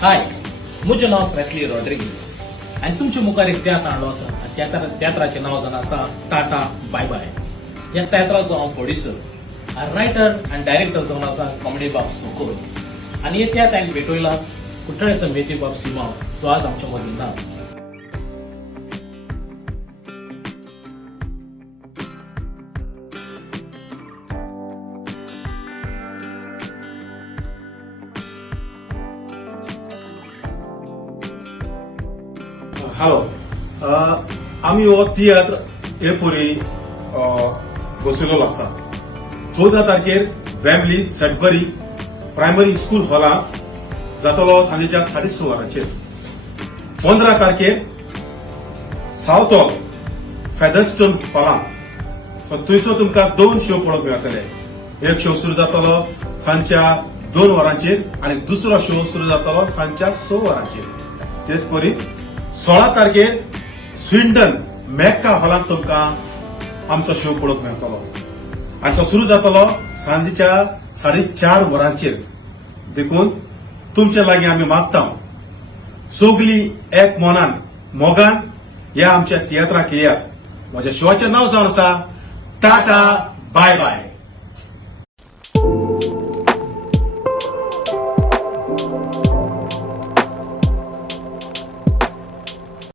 हाय, म्हजें नांव प्रेस्ली रॉड्रिगीस आनी तुमच्या मुखार एक तियात्र हाडलो आसा. तियात्राचें नांव जावन आसा टाटा बाय बाय. ह्या तियात्राचो हांव प्रोड्युसर, रायटर आनी डायरेक्टर जावन आसा कॉमेडी बाब सोकोल. आनी हे तियात्र हांवें भेटयला कुट्टाळे संमेती बाब सिमा, जो आज आमच्या मदीं ना. हॅलो, आम्ही हो तियात्र एरपोरी बसयलेलो आसा. 14 तारखेर वेंबली सॅडबरी प्रायमरी स्कूल हॉलांत जातलो सांजेच्या 6:30 वरांचेर. 15 तारखेर साउथ हॉल फेदरस्टोन हॉलांत. सो थंयसर तुमकां 2 शो पळोवंक मेळटले. एक शो सुरू जातलो सांजच्या 2 वरांचेर आनी दुसरो शो सुरू जातलो सांजच्या 6 वरांचेर. तेच परी 16 तारखेर स्विंडन मेक्का हॉलांत तुमकां आमचो शो पळोवंक मेळटलो आनी तो सुरू जातलो सांजेच्या 4:30 वरांचेर. देखून तुमचे लागीं आमी मागता, सगली एक मनान मोगान ह्या आमच्या तियात्राक येयात. म्हज्या शोचें नांव जावन आसा टाटा बाय बाय.